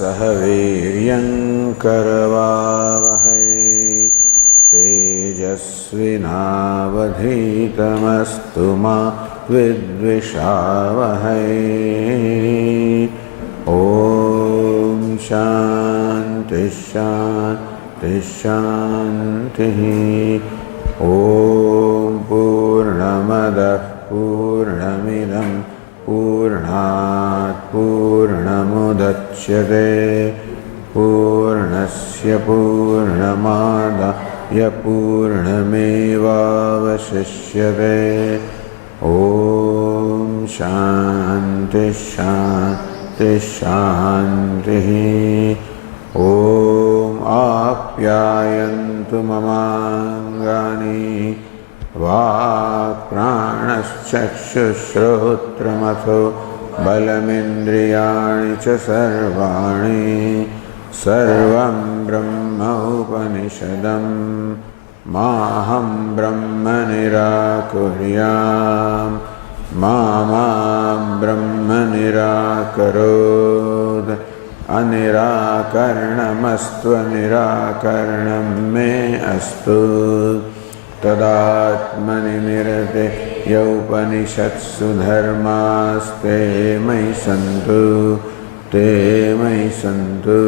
सह वीर्यं करवावहै तेजस्विनावधीतमस्तु मा विद्विषावहै। ओम शांति शांति शांति। ओम पूर्णमदः पूर्णमिदं पूर्णात् पूर्णमुदच्यते पूर्णस्य पूर्णमादाय पूर्णमेवावशिष्यते। ओम शांति शांति शांति। ओम आप्यायन्तु ममाङ्गानि वाक्प्राणश्चक्षुश्रोत्रमथो बलमिन्द्रियाणि च सर्वाणि सर्वं ब्रह्म उपनिषदं माहं ब्रह्म निराकुर्याम् मा ब्रह्म निराकरोत्। अनिराकरणमस्तु निराकरणं मे अस्तु। तदात्मनि निरते यौपनिषत्सु धर्मास्ते मयि सन्तु ते मयि सन्तु।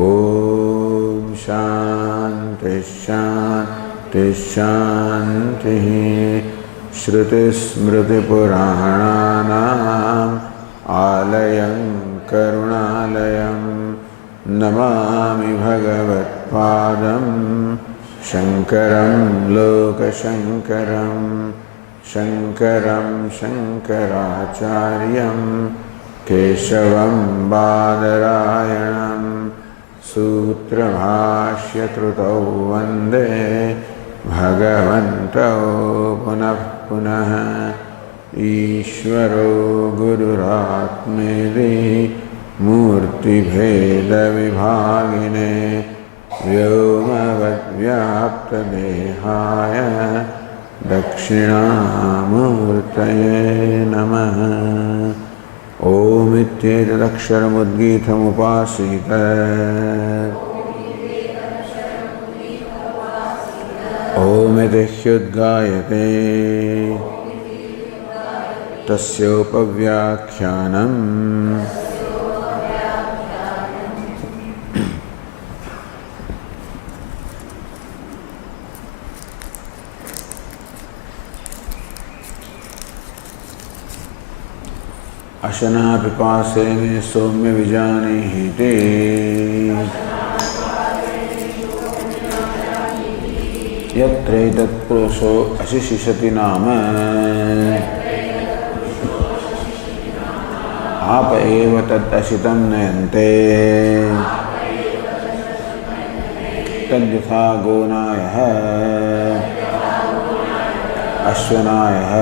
ओम शांति शांति शांति। श्रुतिस्मृतिपुराणानाम् आलयं करुणालयं नमामि भगवत्पादं शङ्करं लोकशङ्करं शङ्करं शङ्कराचार्यं केशवं बादरायणं सूत्रभाष्यकृतौ वन्दे भगवन्तौ पुनः पुनः। ईश्वरो गुरुरात्मेति मूर्तिभेदविभागिने व्योमवद्व्याप्तदेहाय दक्षिणामूर्तये नमः। ओमित्येतदक्षरमुद्गीतमुपासीत ओमिति ह्युद्गायते तस्योपव्याख्यानम् अशना पिपासे में सौम्य विजानीहि ते यत्रैतत्पुरुषो अशिशिषति नाम आप एव तदशितं नयन्ते तद्यथा गोनायः अश्वनायः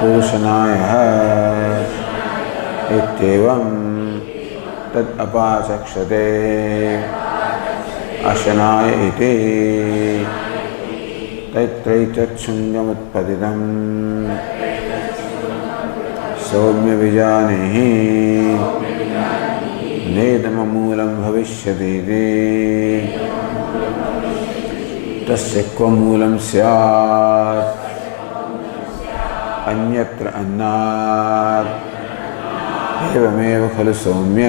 पूषणायः इत्येवं तद् अपाचक्षते अशनाय इति तत्रैतच्छृङ्गमुत्पतितं सौम्य विजानीहि नेदममूलं भविष्यतीति तस्य क्व मूलं स्यात् अन्यत्र अन्नात् एवमेव खलु सौम्य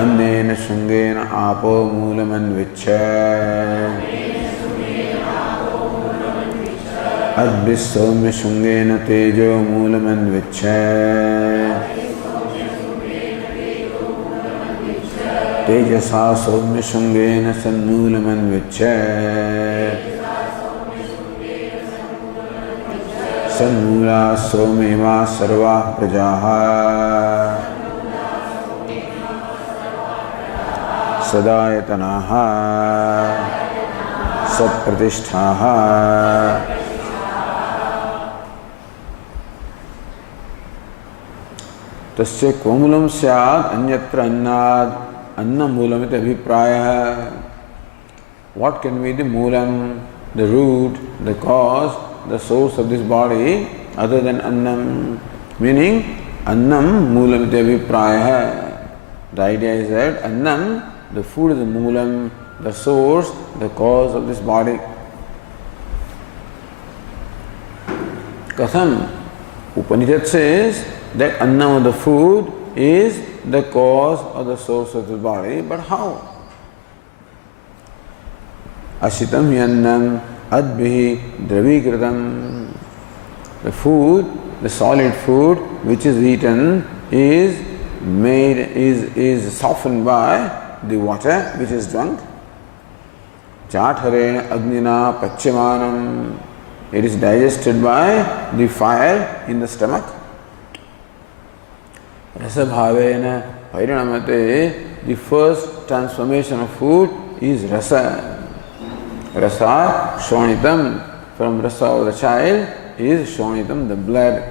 अन्नेन शृङ्गेन आपो मूलमन्विच्छ अद्भिः सौम्य शृङ्गेन तेजो मूलमन्विच्छ तेजसा सौम्य शृङ्गेन सन्मूलमन्विच्छ सन्मूला सौम्येमा सर्वाः प्रजाः सदायतनाः सत्प्रतिष्ठाः तस्य क्वमूलं स्यात् अन्यत्र अन्नात् अन्नमूलमिति अभिप्रायः. What can be the moolam, the root, the cause, the source of this body other than annam? Meaning Annam moolam iti abhiprayah. The idea is that annam, the food is the moolam, the source, the cause of this body. Katham, Upanishad says that annam, the food, is the cause or the source of the body, but how? Ashitam yannam adbhihi dravikritam. The food, the solid food which is eaten is made, is softened by the water which is drunk. Jatharena agnina pachyamanam. It is digested by the fire in the stomach. Rasabhavena pairanamate. The first transformation of food is rasa. Rasa shonitam. From rasa of the child is shonitam, the blood.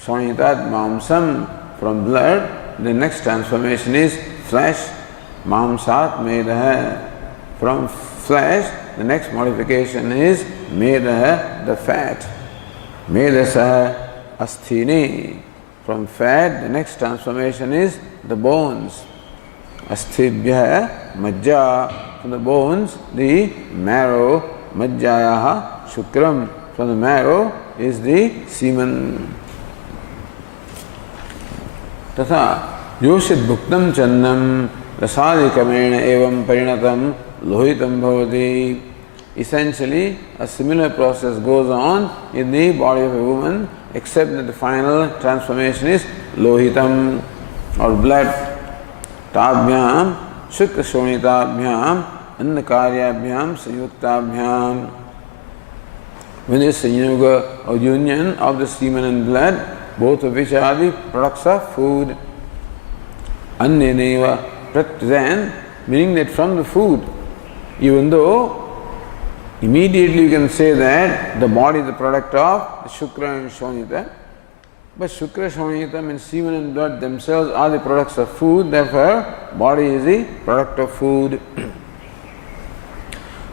Shonitat mamsam. From blood, the next transformation is flesh. Mamsat medaha. From flesh, the next modification is medaha, the fat. Medasa asthini. From fat, the next transformation is the bones. Asthibhya majja. From the bones, the marrow. Majjayaha shukram. From the marrow is the semen. तथा योषित भुक्तम चन्नम रसादिक्रमेण एवं परिणतम लोहितम भवति. Essentially, a similar process goes on in the body of a woman, except that the final transformation is lohitam, or blood. Tabhyam shukra shonitabhyam annakaryabhyam sanyuktabhyam. When there is sanyoga or union of the semen and blood, both of which are the products of food. Anneneva pratyan, meaning that from the food, even though immediately you can say that the body is the product of the shukra and shonita, but shukra, shonita and semen and blood themselves are the products of food, therefore body is the product of food.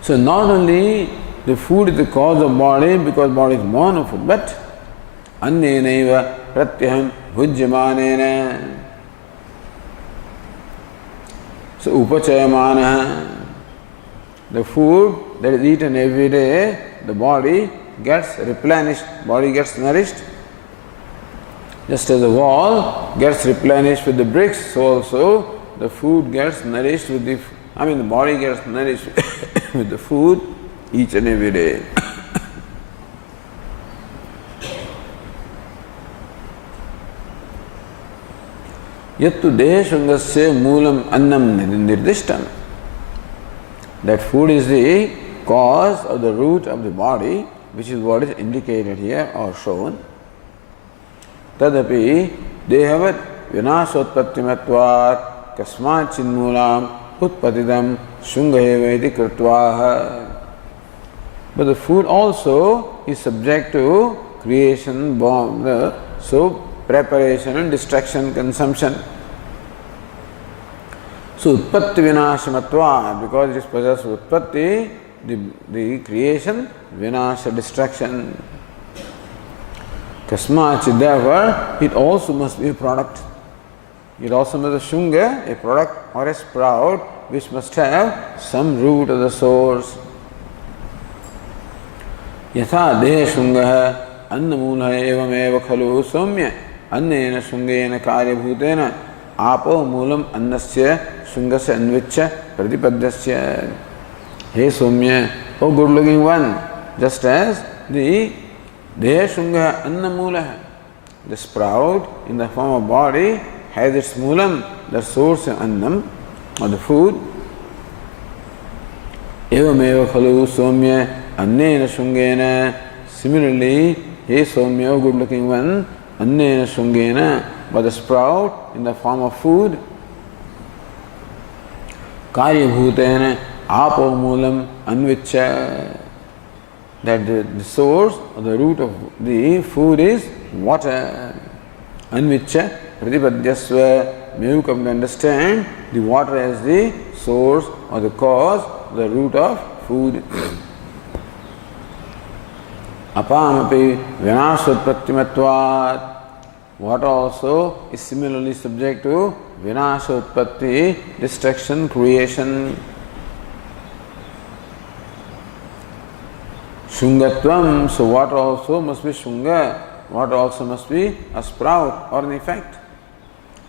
So not only the food is the cause of body because body is born of food, but anneneva pratyaham bhujyamanena. So upachayamana, the food that is eaten every day, the body gets replenished, body gets nourished. Just as the wall gets replenished with the bricks, so also the food gets nourished with the body gets nourished with the food each and every day. Yattu dehashungasya moolam annam nirdishtam. That food is the cause or the root of the body, which is what is indicated here or shown. Tadapi dehavat vinasotpattimatvat kasmat chinmulam utpatidam shungaheveti krutvaha. But the food also is subject to creation, bomb, so preparation and destruction, consumption. So utpatti vinashamatva, because it is possessed with utpatti, the creation, vinasha, destruction. Kasmachi, therefore, it also must be a product. It also must be shunga, a product or a sprout, which must have some root of the source. Yatha deha shungaha annamula evam eva khalu somya annena shungena karyabhutena apo moolam annasya shungasya anvichya pratipadyasya. Hey Somya, oh good looking one, just as the deha shungaha annamula, the sprout in the form of body has its moolam, the source of annam, or the food. Evam eva khalu somya annena shungena. Similarly, hey Somya, oh good looking one, annena shungena, but the sprout in the form of food. Karyabhutena apo moolam anvichya. That the source or the root of the food is water. Anvichya pratipadyasva. May you come to understand the water as the source or the cause, the root of food. Apamapi vinasotpattimatvat. water also is similarly subject to vinasha, utpatti, destruction, creation. Shungatvam, so water also must be shunga, water also must be a sprout or an effect.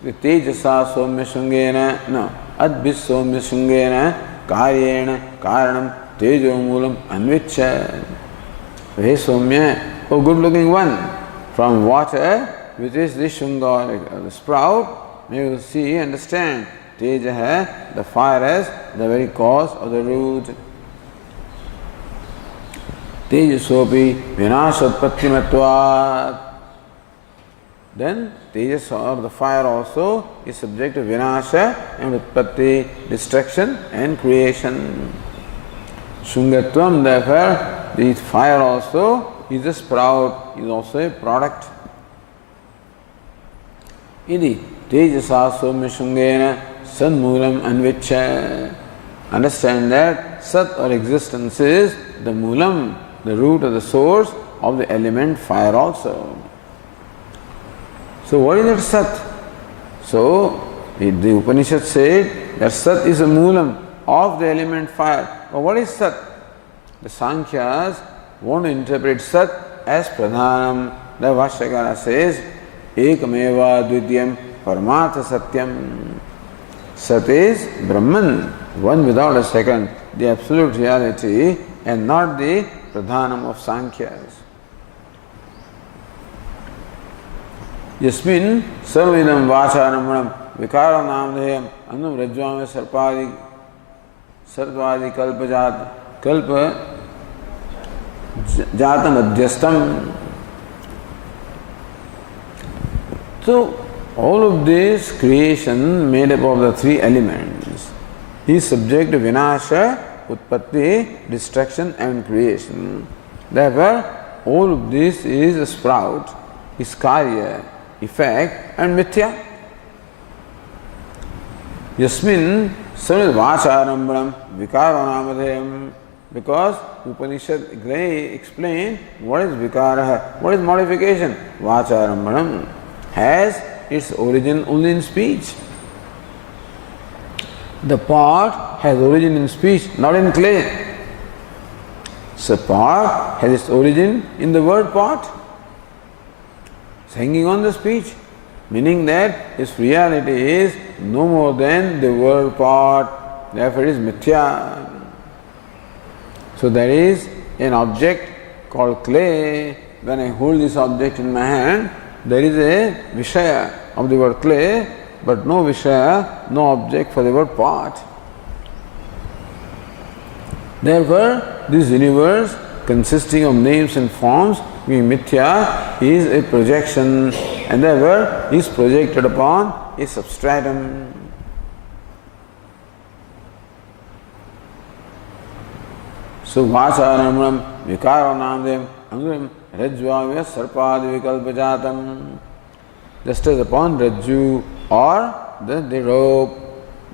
The tejasa somya shungena, no, adbis somya shungena, karyena, karanam, tejo moolam, anvicha. Hey somya, oh good looking one, from water, which is the shunga, the sprout, you will see, understand, teja, the fire as the very cause of the root. Tejasopi vinashatpattimatvat. Then tejas or the fire also is subject to vinasha and utpatti, destruction and creation. Shungatvam, therefore, the fire also is a sprout, is also a product. Idi tejasa somya shungena sanmulam anvicha. Understand that sat or existence is the moolam, the root or the source of the element fire also. So what is that sat? So the Upanishad said that sat is a moolam of the element fire. But what is sat? The Sankhyas want to interpret sat as pradhanam. The Vashyakara says ekameva dvityam paramartha satyam. Sat is Brahman, one without a second, the absolute reality, and not the pradhanam of Sankhyas. Yasmin sarvidam vacharamam vikara namdhayam annam rajvame sarpadi kalpa jatam adhyastam. So all of this creation made up of the three elements is subject to vinasha, utpatti, destruction and creation. Therefore, all of this is a sprout, is karya, effect and mithya. Yasmin sarvad vacharambram vikara namadhyam. Because Upanishad explain what is vikara, what is modification. Vacharambanam has its origin only in speech. The pot has origin in speech, not in clay. So pot has its origin in the word pot. It's hanging on the speech, meaning that its reality is no more than the word pot, therefore it is mithya. So there is an object called clay. When I hold this object in my hand, there is a vishaya of the word clay, but no vishaya, no object for the word pot. Therefore, this universe consisting of names and forms, being mithya, is a projection, and therefore is projected upon a substratum. So vacharamam vikara namdem angrim rajvavya sarpadi vikalpajatam. Just as upon Rajju or the rope,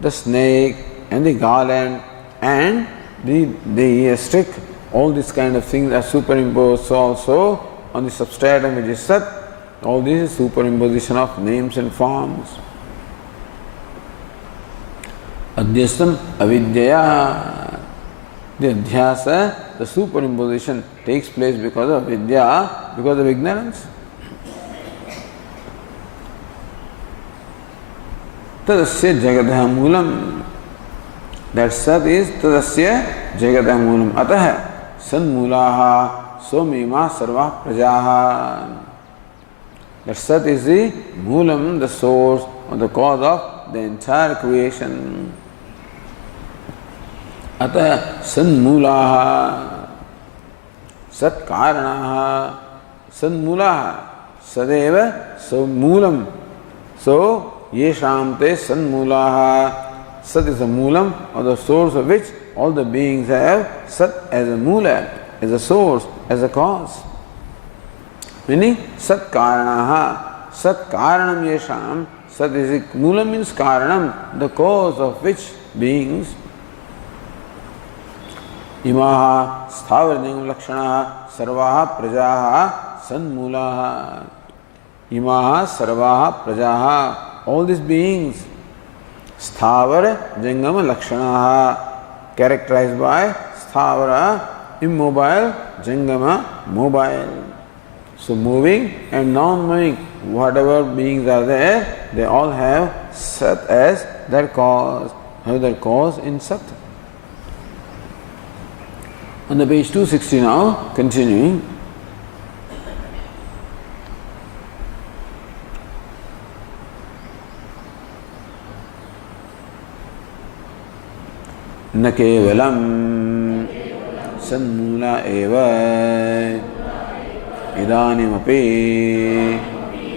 the snake and the garland and the stick, all these kind of things are superimposed also on the substratum which is Sat. All this is superimposition of names and forms. Adhyastam avidyaya. The adhyasa, the superimposition takes place because of vidya, because of ignorance. Tadasya jagatah moolam. That Sat is Tadasya jagatah moolam. Atah sanmulaha somima sarva prajaha. That Sat is the moolam, the source or the cause of the entire creation. Atah sanmulaha satkaranaha sanmulaha sadeva so moolam. So Yeshamte sanmulaha. Sat is a moolam, or the source of which all the beings have Sat as a moola, as a source, as a cause. Meaning Sat karanaha. Sat karanam yesham. Sat is a moolam means karanam, the cause of which beings. Imaha sthavarnam lakshanaha sarvaha prajaha sanmulaha. Imaha sarvaha prajaha, all these beings, sthavara jangama lakshanaha, characterized by sthavara, immobile, jangama, mobile. So moving and non-moving, whatever beings are there, they all have Sat as their cause, have their cause in Sat. On the page 260 now, continuing. न केवलं सन्मूला एव इदानीमपि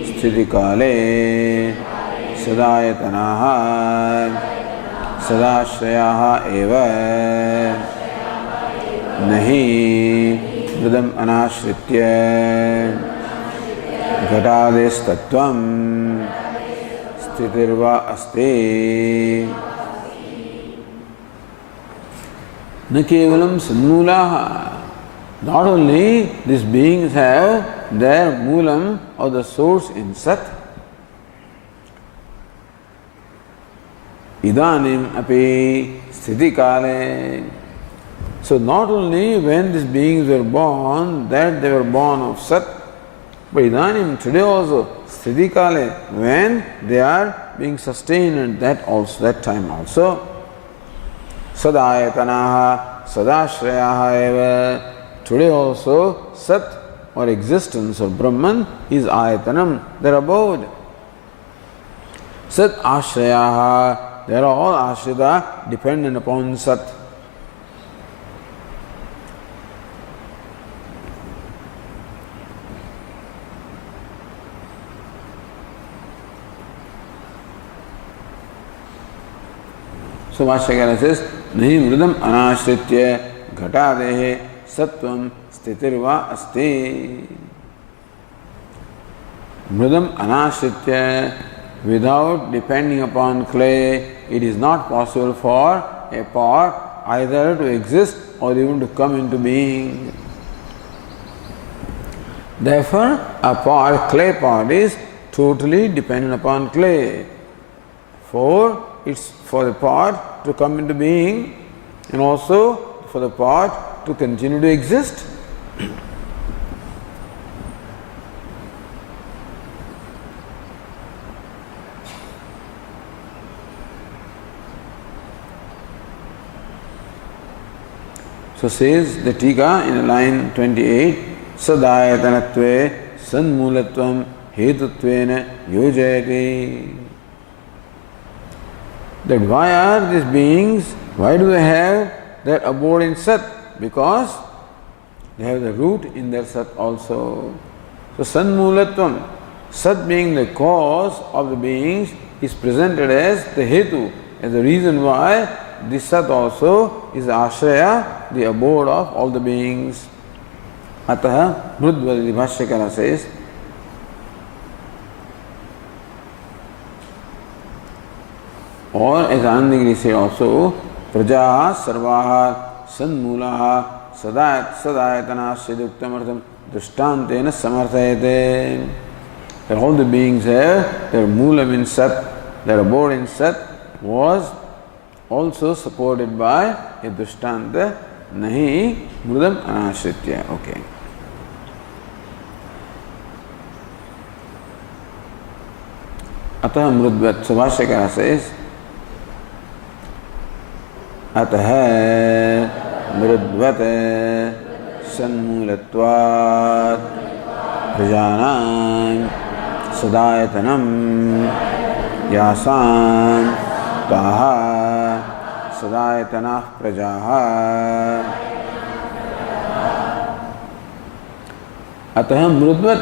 स्थितिकाले सदायतनाः सदाश्रयाः एव नहि मृदम् अनाश्रित्य घटादेस्तत्त्वं स्थितिर्वा अस्ति न केवलं सन्मूलाः. Not only these beings have their moolam or the source in Sat, idanim api sthiti kale. So not only when these beings were born, that they were born of Sat, but idanim today also, sthiti kale, when they are being sustained at that time also. Sadayatanaha sadashrayaha eva. Today also, Sat or existence of Brahman is ayatanam, their abode. Sat ashrayaha, they are all ashrita, dependent upon Sat. So Bhashyakara says, Nahi mridam anashritya ghatadehe Sattvam sthitirva asti. Mridam anashritya, without depending upon clay, it is not possible for a pot either to exist or even to come into being. Therefore, a pot, clay pot, is totally dependent upon clay. For it's for the pot to come into being and also for the pot to continue to exist. So says the Tika in line 28, Sadayatanatve Sanmulatvam Hetutvena Yojayati. That why are these beings, why do they have their abode in Sat? Because they have the root in their Sat also. So Sanmulatvam, Sat being the cause of the beings, is presented as the Hetu, as the reason why this Sat also is Ashraya, the abode of all the beings. Ataha Mrudvadi Bhashyakara says, or as Anandagiri said also, Prajaha Sarvaha Sanmulaha Sadayatana Siddhuktamartham Drishtantena Samarthayate. That all the beings have their moolam in Sat, their abode in Sat was also supported by a Drishtanta, Nahi Mrudam Anashritya. Okay. Ataha Mrudvat, so Bhashyakara says, Ataha Mrudvat Sanmulatvat Prajanam Sadayatanam Yasam Taha Sadayatanah Prajaha. Ataha Mrudvat,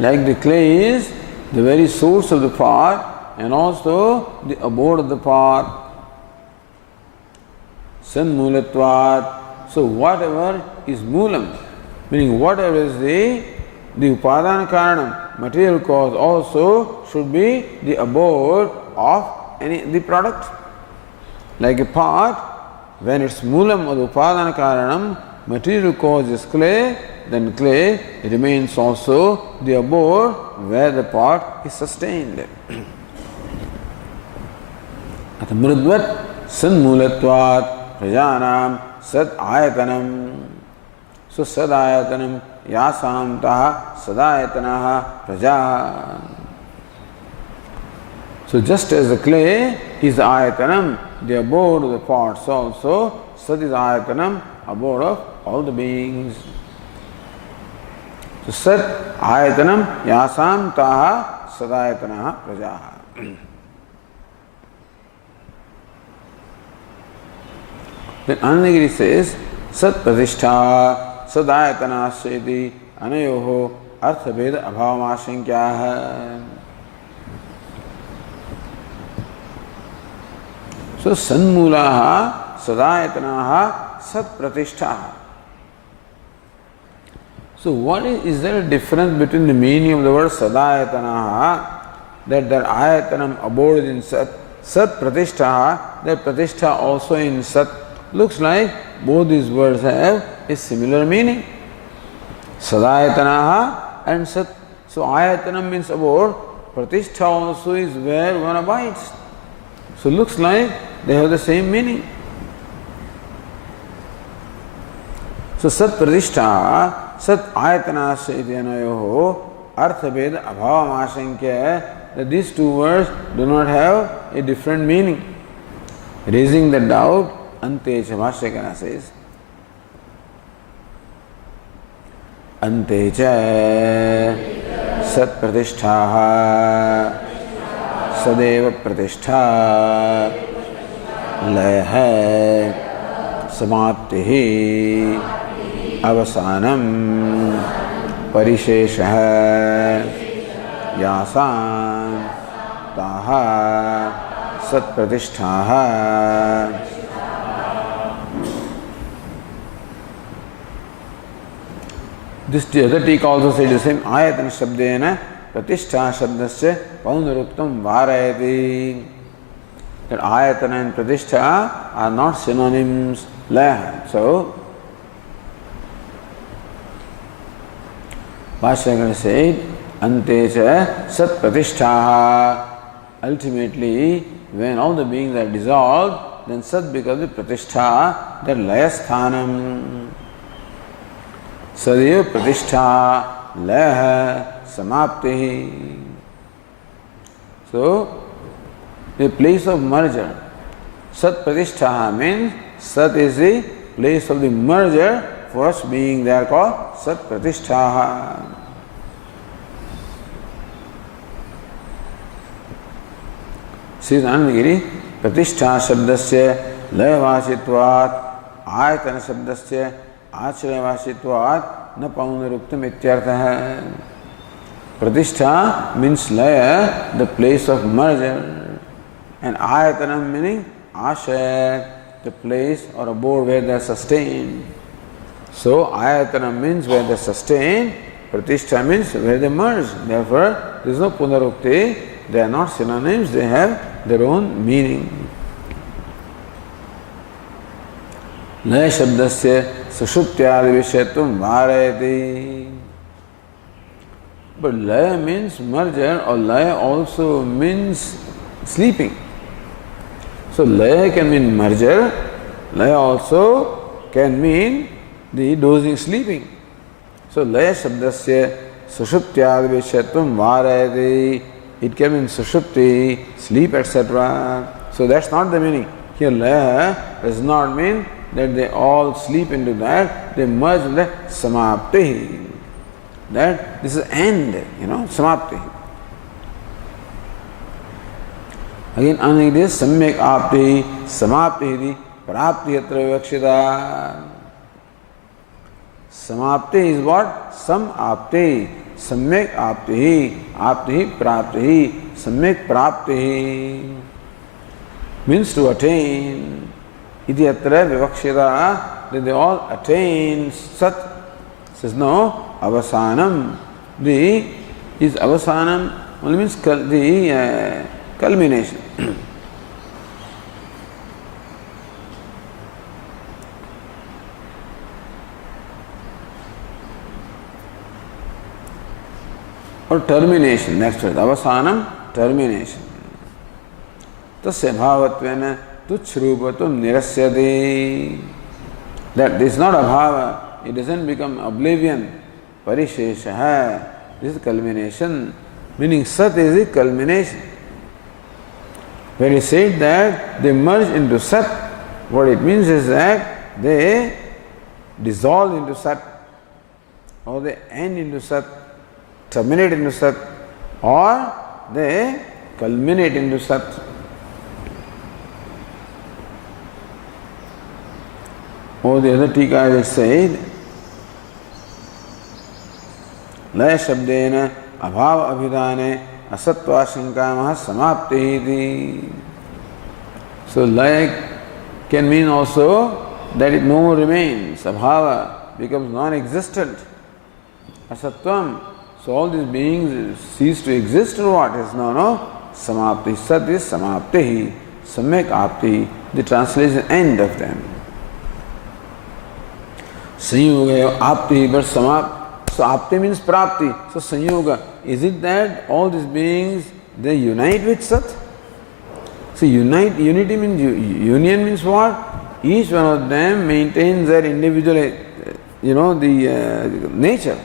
like the clay is the very source of the pot and also the abode of the pot. Sanmulatvat. So whatever is moolam, meaning whatever is the upadana karanam, material cause, also should be the abode of the product. Like a pot, when its moolam or the upadana karanam, material cause is clay, then clay remains also the abode where the pot is sustained. अथ मृद्वत् सन्मूलत्वात् प्रजानां सद आयतनम. So sad ayatanam yasam taha sadayatanaha praja. So just as the clay is the ayatanam, the abode of the pots also, sad is ayatanam, abode of all the beings. So sad ayatanam yasam taha sadayatanaha praja. Then Anandagiri says, Sat Pratishtha Sadayatanasya Anayoho Arthabheda Abhavamashyankyaha. So Sanmulaha Sadayatanaha Sat Pratishtha. So what is there a difference between the meaning of the word Sadayatanaha, that their ayatanam abode in Sat, Sat Pratishtha, that Pratishtha also in Sat? Looks like both these words have a similar meaning. Sadayatanaha and Sat. So ayatanam means abode, Pratishtha also is where one abides. So looks like they have the same meaning. So Sat Pratishtha, Sat ayatanasya ityanayoho arthabheda abhavamashankya, that these two words do not have a different meaning. Raising the doubt, Ante cha Bhashyakara says, Ante cha Sat Pratishtha Sadeva Pratishtha Laya Samaptihi Avasanam Parishesha Yasan Taha Sat Pratishtha. This other teak also said the same. Ayatana shabdena pratishtha shabdasya paunaruktam varayati. That ayatana and pratishtha are not synonyms. So, Bhashyakara said, Ante cha sat pratishtha. Ultimately, when all the beings are dissolved, then sat becomes the pratishtha, that layasthanam. Sadeva Pratishtha Laya Samapti. So, the place of merger. Sat Pratishtha means Sat is the place of the merger. For us being they are called Sat Pratishtha. Says Anandagiri, Pratishtha Shabdasya Laya Vasitvat Ayatana Shabdasya Acharayavashitvat na paunaruktam ityartha. Pratishtha means laya, the place of merger, and ayatanam meaning ashaya, the place or abode where they are sustained. So ayatanam means where they are sustained, pratishtha means where they merge. Therefore, there is no punarukti, they are not synonyms, they have their own meaning. Laya shabdasya sushuptyadi vishayatvam varayati. But laya means merger, or laya also means sleeping. So laya can mean merger, laya also can mean the dozing, sleeping. So laya shabdasya sushuptyadi vishayatvam varayati. It can mean sushupti, sleep, etc. So that's not the meaning. Here laya does not mean that they all sleep into that, they merge in the samapti. That this is end, samapti. Again, anagiri samyak apti, samapti, prapti yatra vikshita. Samapti is what? Samapti. Samyak apti, apti prapti, samyak prapti. Means to attain. Iti atra vivakshita, that they all attain sat. Says no, avasanam. The is avasanam only means the culmination. or termination. Next word, avasanam, termination. Tasya bhavatvena tuchrupatum nirasyade. That this is not abhava, it doesn't become oblivion. Parishesha, this is culmination. Meaning sat is the culmination. When he said that they merge into sat, what it means is that they dissolve into sat, or they end into sat, terminate into sat, or they culminate into sat. Or the other tika has said, laya shabdena abhava abhidane asatva shankamah samapti. So laya can mean also that it no more remains. Abhava becomes non-existent. Asatvam. So all these beings cease to exist or what? Is no. Samapti. Sat is samapti. Samyak apti. The translation end of them. Sanyuga apti but samap. So apti means prapti. So sanyuga. Is it that all these beings they unite with sat? So unity means union means what? Each one of them maintains their individual, the nature.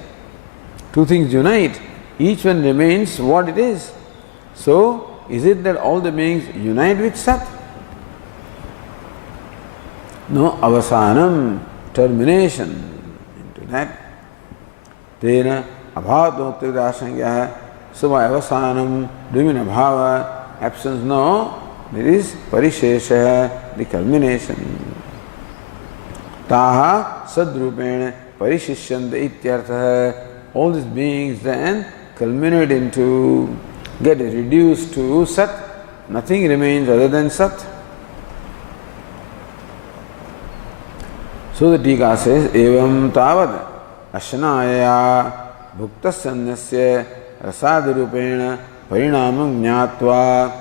Two things unite. Each one remains what it is. So is it that all the beings unite with sat? No, avasanam, termination into that. Tena abhavatmukti so by avasanam, do you mean abhava, absence? No, there is parishesha, the culmination. Taha sadrupena parishishyanta ityartha. All these beings then culminate into, get reduced to sat. Nothing remains other than sat. So the tika says, evam tavad ashanaya bhuktasannasya rasadrupena parinamam jnatva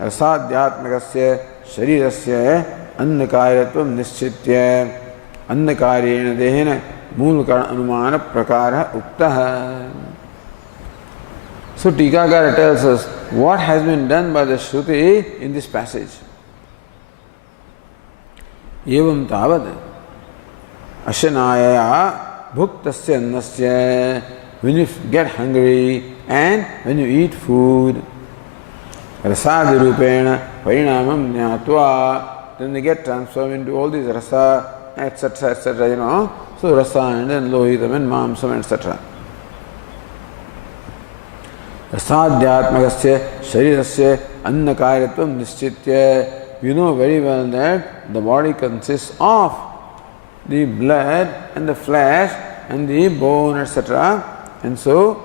rasadhyatmakasya sharirasya annakaryatvam nischitya annakaryena dehena मूल अनुमान प्रकार उक्तः. So Tikakara tells us what has been done by the Shruti in this passage. Evam tavad ashanaya bhuktasya annasya. When you get hungry and when you eat food, rasadirupena parinamam jnatva, then they get transformed into all these rasa, etc., etc., So rasa and then lohitam and mamsam, etc. Rasadhyatmakasya sharirasya annakaryatvam nischitya. You know very well that the body consists of the blood and the flesh and the bone, etc. And so,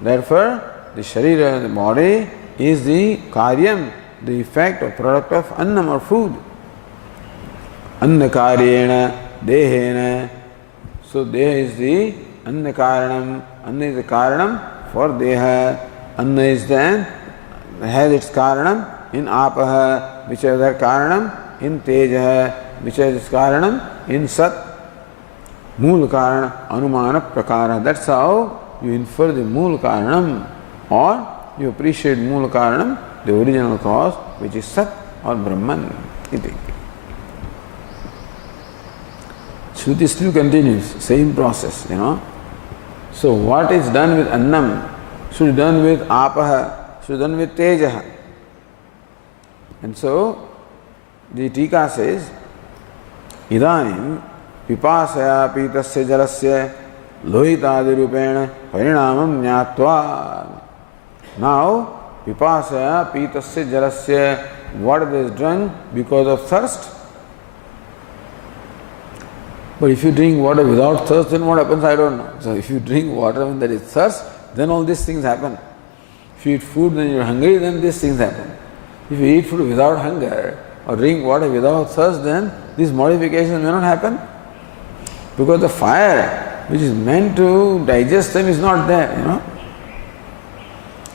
therefore, the sharira, the body, is the karyam, the effect or product of annam or food. Annakaryena dehena. So deha is the anna karanam. Anna is the karanam for deha. Anna is then has its karanam in apaha, which is their karanam in tejaha, which is its karanam in sat. Mool karana anumana prakara. That's how you infer the mool karanam, or you appreciate mool karanam, the original cause, which is sat or Brahman. Shruti still continues, same process, So what is done with annam should be done with apaha, should be done with tejaha. And so the Tika says, idanim pipasaya pitasya jalasya lohitadirupena parinamam jnatva. Now, pipasaya pitasya jalasya, water is drunk because of thirst. But if you drink water without thirst, then what happens? I don't know. So if you drink water when there is thirst, then all these things happen. If you eat food when you are hungry, then these things happen. If you eat food without hunger or drink water without thirst, then these modifications may not happen. Because the fire which is meant to digest them is not there,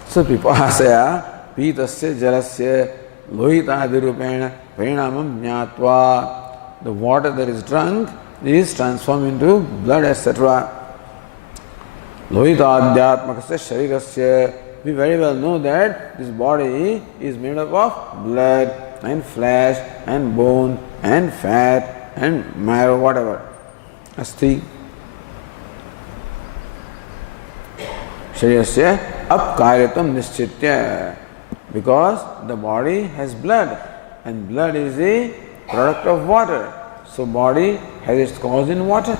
So pipasaya pitasya jalasya lohitadirupena parinamam jnatva. The water that is drunk is transformed into blood, etc. Lohitadhyatmakasya sharirasya. We very well know that this body is made up of blood and flesh and bone and fat and marrow, whatever. Asti. Sharirasya apkaryatam nischitya. Because the body has blood and blood is a product of water. So body has its cause in water.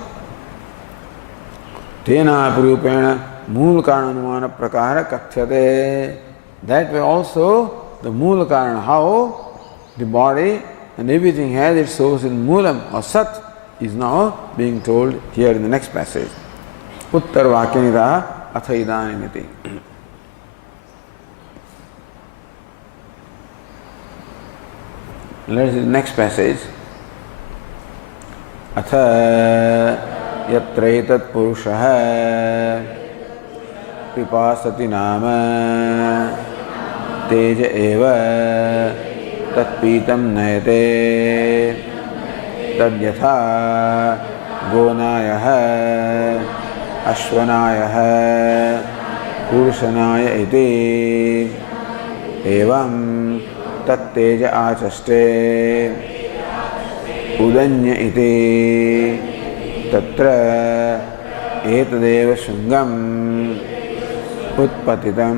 Tena apurupena mool karanumana prakara kakthyate. That way also the mool karan, how the body and everything has its source in moolam or sat, is now being told here in the next passage. Uttar vakyanita atha idanimiti. Let's see the next passage. Atha yatraitat purushaha pipasati nama teja eva tatpitam nayate tadyatha gonayaha ashvanayaha purushanaya iti evam tatteja achaste udanya iti tatra etadeva shungam utpatitam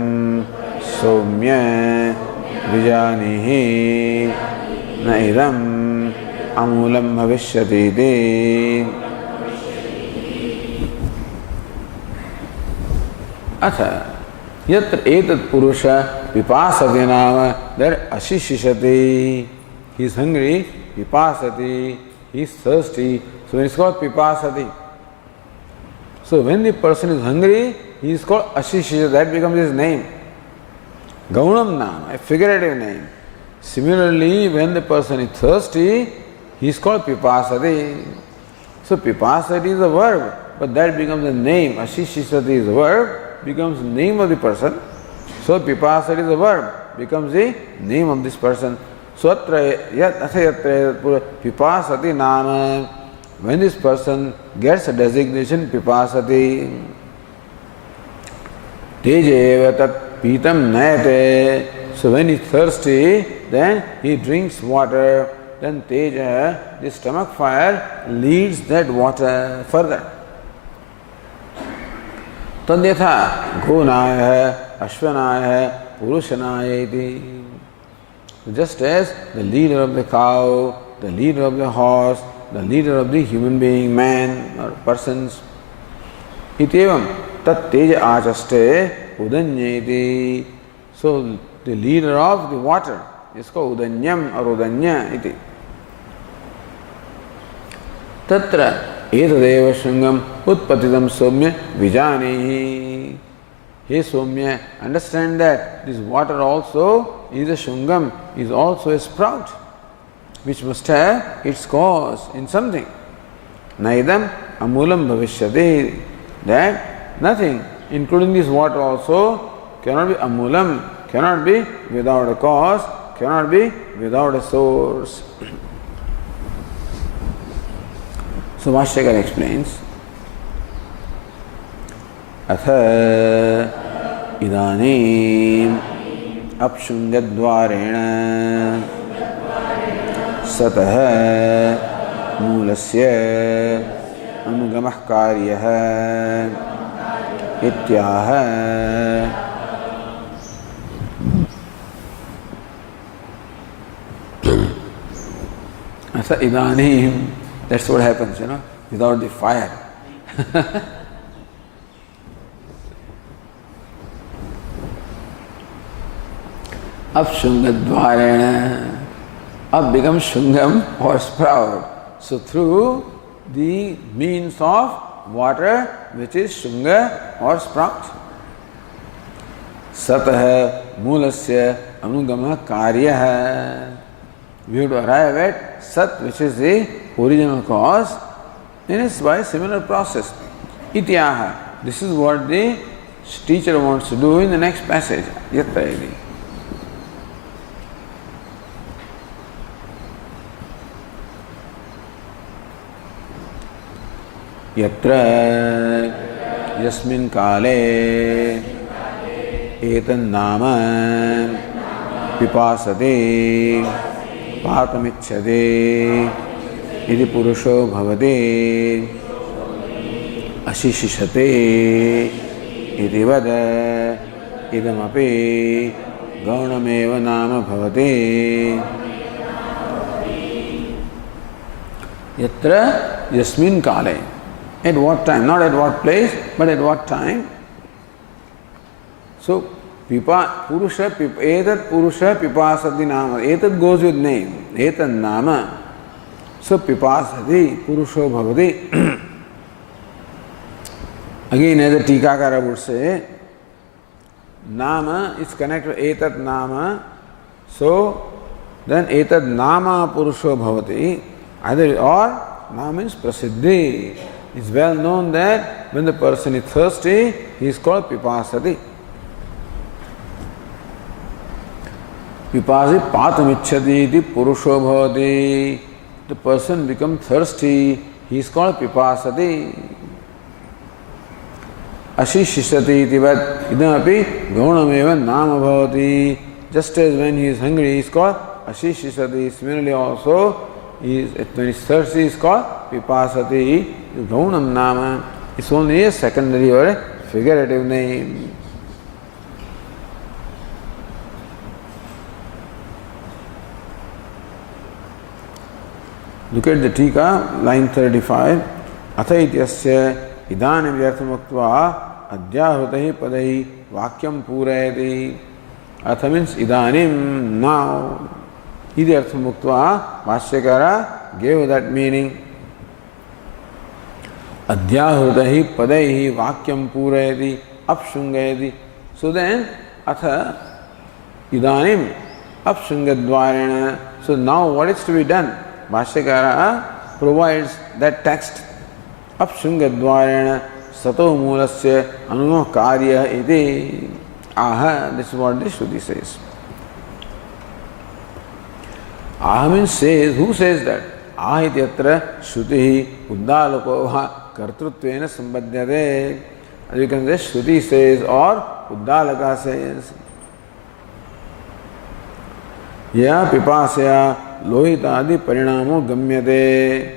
somya vijanihi na idam amulam bhavishyati iti. Atha yatra etat purusha vipasati nama, that ashishishati, he is hungry, vipasati, he is thirsty, so it is called pipasati. So when the person is hungry, he is called ashishishati, that becomes his name. Gaunam nama, a figurative name. Similarly, when the person is thirsty, he is called pipasati. So pipasati is a verb, but that becomes a name. Ashishishati is a verb, becomes the name of the person. So pipasati is a verb, becomes the name of this person. So pipasati nama, when this person gets a designation pipasati, tejeva tat pitam nayate. So when he is thirsty, then he drinks water, then teja, the stomach fire, leads that water further. Tadyatha gonaya ashvanaya purushanaya iti. Just as the leader of the cow, the leader of the horse, the leader of the human being, man or persons, itevam tat teja achaste udanyeti. So the leader of the water is called udanyam or udanya iti. Tatra etadeva shungam utpatitam somya vijanihi. Hey Somya, understand that this water also is a shungam, is also a sprout, which must have its cause in something. Naidam amulam bhavishyati. That nothing, including this water also, cannot be amulam, cannot be without a cause, cannot be without a source. So Vashyakar explains, Atha idanim apshungadvarena satah moolasya anugamah karyah ityaha. Atha idanim, that's what happens, without the fire. Up Shungadvarena. Up becomes Shungam or sprout. So through the means of water, which is Shunga or sprout. Satah moolasya anugama karyaha. We have to arrive at Sat, which is the original cause, and it's by a similar process. Ityaha. This is what the teacher wants to do in the next passage. Yatrayadi. Yatra यस्मिन् काले एतन्नाम पिपासते पातुमिच्छते इति पुरुषो भवति अशिशिषते इति वद इदमपि गौणमेव नाम भवति यत्र यस्मिन् काले at what time, not at what place but at what time. So purusha etat purusha pipasati nama, etat goes with name, etat nama, so pipasati purusho bhavati. Again, as a Tikakara would say, nama is connected to etat nama, so then etat nama purusho bhavati, either or nama means prasiddhi. It's well known that when the person is thirsty, he is called pipasati. Pipasi patumicchati iti purusho bhavati. The person becomes thirsty, he is called pipasati. Ashishishati iti vat idamapi gaunameva nama bhavati. Just as when he is hungry, he is called ashishishati. Similarly also, when he is thirsty, he is called pipasati. Gaunam nama is only a secondary or a figurative name. Look at the Tika, line 35. Atha ityasya idanim vyarthamuktva adhyahutahi padahi vakyam purayati. Atha means idanim, now. Iti arthamuktva, Bhashyakara gave that meaning. Adhyahutahi padaihi vakyam purayati apshungayati. So then, atha idanim apshungadvarena. So now what is to be done? Bhashyakara provides that text. Apshungadvarena sato moolasya anumo karya iti. Aha, this is what the Shruti says. Aha means says, who says that? Aha ityatra Shruti uddalako kartrutvena sambadhyate. As you can say, Shruti says or Uddalaka says. Ya pipasya lohitadi parinamo gamyate.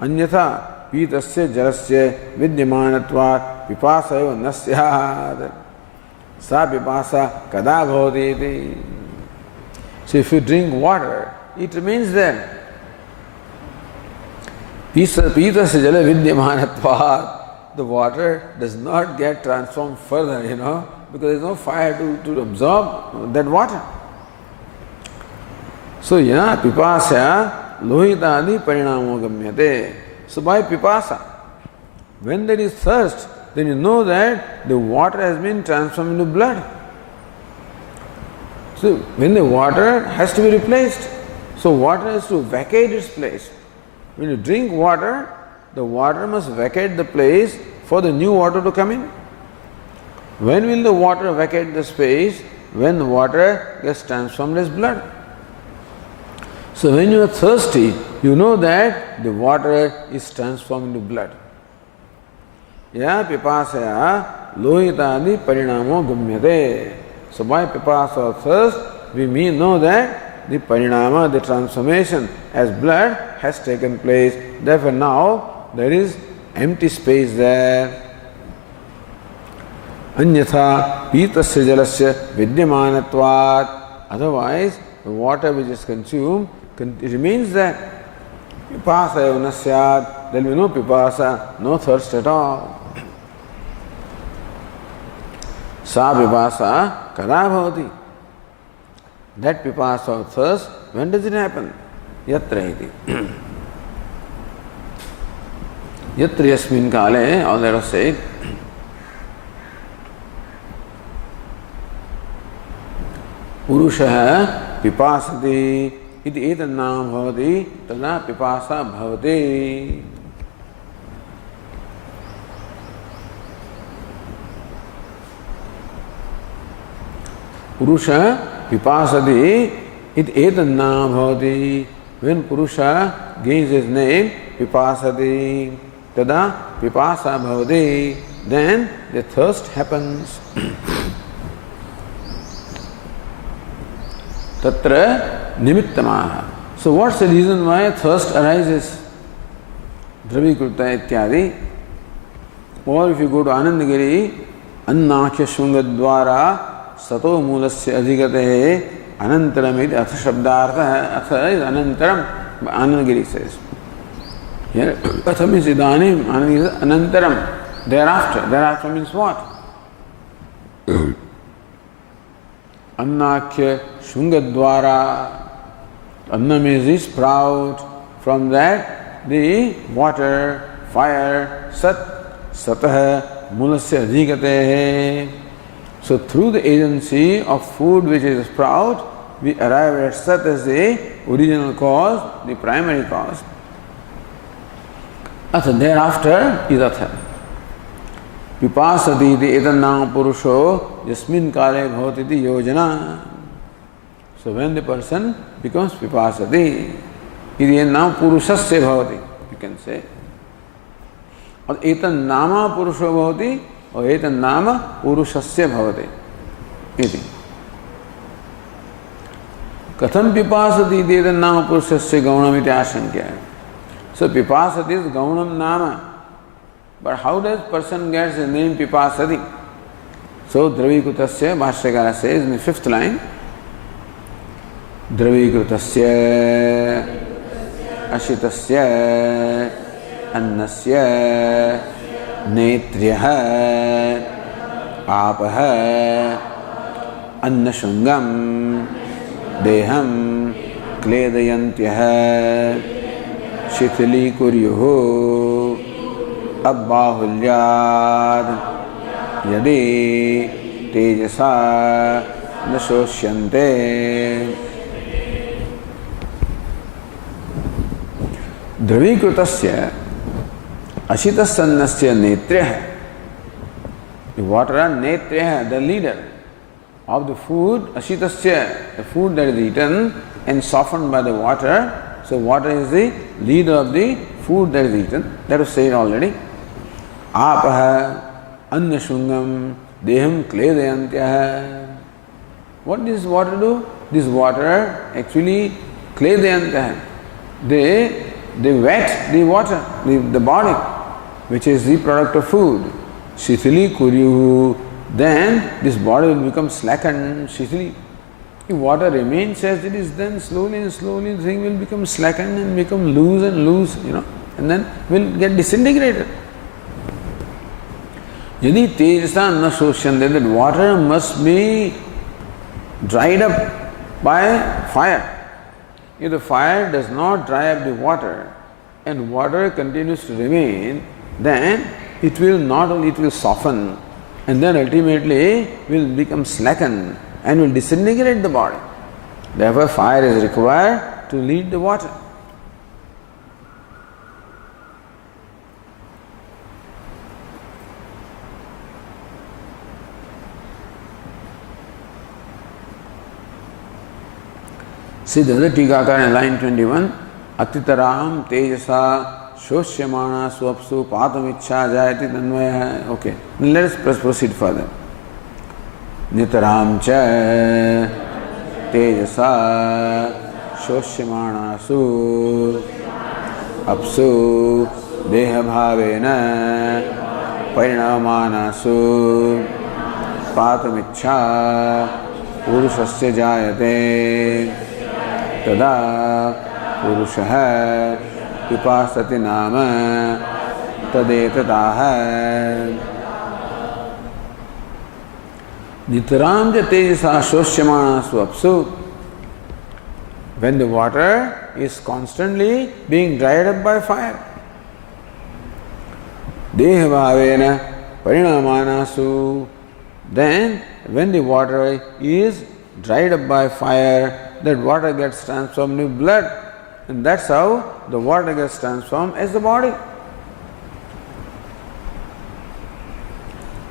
Anyatha pitasya jalasya vidyamanatvat pipasaya nasyad. Sa pipasa kada bhavati iti. So if you drink water, it remains there. Pitasya jala vidyamanatvat. The water does not get transformed further, because there is no fire to absorb that water. So, pipasya lohitadi parinamo gamyate. So, by pipasa, when there is thirst, then you know that the water has been transformed into blood. So, when the water has to be replaced, so water has to vacate its place. When you drink water, the water must vacate the place for the new water to come in. When will the water vacate the space? When the water gets transformed as blood. So when you are thirsty, you know that the water is transformed into blood. Ya pipasaya lohitadi parinamo gamyate. So by pipasa or thirst, we know that the parinama, the transformation as blood has taken place. Therefore now there is empty space there. Anyatha pitasya jalasya vidyamanatvat. Otherwise, the water which is consumed, it remains there. Pipasaya nasyad. There will be no pipasa, no thirst at all. Sa pipasa kada bhavati. That pipasa or thirst, when does it happen? Yatra iti. Yatra yasmin kale, or let us say, Purusha pipasati iti etannam bhavati tada pipasa bhavati. Purusha pipasati iti etannam bhavati. When Purusha gains his name, pipasati tada pipasa bhavati. then the thirst happens. Tatra nimittamaha. So what's the reason why thirst arises? Dravikruta ityadi. Or if you go to Anandagiri, Annakhya Shungadvara Sato Mulasya Adhigate Anantaram iti Atha Shabdartha. Atha is Anantaram, Anandagiri says. Here, Atha means Idanim, Anandagiri is Anantaram. Thereafter. Thereafter means what? Annakhya Shungadvara. Anna means the sprout. From that, the water, fire, Satah Mulasya Adhigate. So through the agency of food which is a sprout, we arrive at Sat as the original cause, the primary cause. Atha thereafter is Atha. Pipasati iti etannam purusho yasmin kale bhavati iti yojana. So when the person becomes pipasati, iti etannam purushasya bhavati, you can say. और एतन् नाम पुरुषो भवति और एतन् नाम पुरुषस्य भवति इति कथं पिपासति इति एतन् नाम पुरुषस्य गौणम् इति आशंक्य सो पिपासति इज गौणम् नाम but how does person gets the name पिपासति सो द्रवीकृतस्य भाष्यकार says in the fifth line द्रवीकृतस्य अशितस्य अन्नस्य नेत्र्यः आपः अन्नशृङ्गं देहं क्लेदयन्त्यः शिथिलीकुर्युः अबाहुल्याद् यदि तेजसा न शोष्यन्ते द्रवीकृतस्य Ashitasannasya netrya. The water netrya, the leader of the food, Ashitasya, the food that is eaten and softened by the water. So water is the leader of the food that is eaten. That was said already. Apaha, annashungam, deham kledayantyaha. What does water do? This water actually kledayantyaha. They wet the water, the body, which is the product of food. Shithili kuryuhu, then this body will become slackened. Shithili. If water remains as it is, then slowly and slowly the thing will become slackened and become loose and loose, and then will get disintegrated. Yadi tejasa na shoshyante, that water must be dried up by fire. If the fire does not dry up the water and water continues to remain, then it will not only it will soften and then ultimately will become slackened and will disintegrate the body. Therefore, fire is required to lead the water. See the other Tikakara in line 21. Atitaram tejasa shoshyamana swapsu patamichha jayati tanvaya. Okay, let us proceed further. Nitaram cha tejasa shoshyamana su apsu deha bhavena parinamana su patamichha purushasya jayate tada purushah pipasati nama tadetataha. Nitaram tejasa shoshyamana swapsu. When the water is constantly being dried up by fire. Deha bhavena parinamanasu. Then when the water is dried up by fire, that water gets transformed into blood, and that's how the water gets transformed as the body.